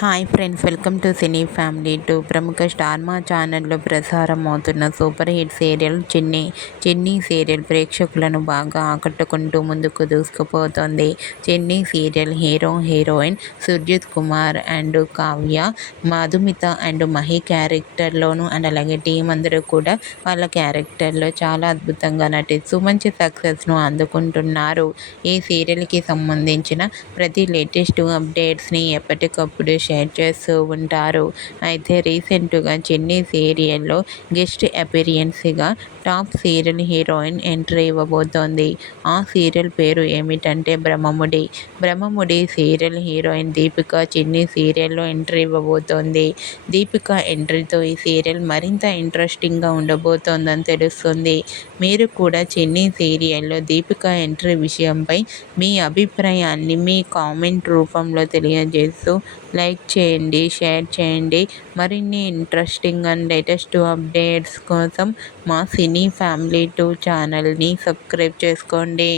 Hi friends, welcome to cine family two. ప్రముఖ star Maa ఛానల్లో ప్రసారం అవుతున్న super hit serial Chinni serial ప్రేక్షకులను బాగా ఆకట్టుకుంటూ ముందుకు దూసుకుపోతోంది. Chinni serial hero heroine Surjith Kumar and Kavya, Madhumitha and Mahi క్యారెక్టర్లోను అండ్ అలాగే టీం అందరూ కూడా వాళ్ళ క్యారెక్టర్లో చాలా అద్భుతంగా నటిస్తూ మంచి సక్సెస్ను అందుకుంటున్నారు. ఈ సీరియల్కి సంబంధించిన ప్రతి లేటెస్ట్ అప్డేట్స్ని ఎప్పటికప్పుడు షేర్ చేస్తూ ఉంటారు. అయితే రీసెంట్గా చిన్ని సీరియల్లో గెస్ట్ అపీరియన్స్గా టాప్ సీరియల్ హీరోయిన్ ఎంట్రీ ఇవ్వబోతోంది. ఆ సీరియల్ పేరు ఏమిటంటే బ్రహ్మముడి సీరియల్ హీరోయిన్ దీపిక చిన్ని సీరియల్లో ఎంట్రీ ఇవ్వబోతోంది. దీపిక ఎంట్రీతో ఈ సీరియల్ మరింత ఇంట్రెస్టింగ్గా ఉండబోతోందని తెలుస్తుంది. మీరు కూడా చిన్ని సీరియల్లో దీపిక ఎంట్రీ విషయంపై మీ అభిప్రాయాన్ని మీ కామెంట్ రూపంలో తెలియజేస్తూ లైక్ చేయండి, షేర్ చేయండి. మరిన్ని ఇంట్రెస్టింగ్ అండ్ లేటెస్ట్ అప్డేట్స్ కోసం మా సినీ ఫ్యామిలీ 2 ఛానల్ని సబ్స్క్రైబ్ చేసుకోండి.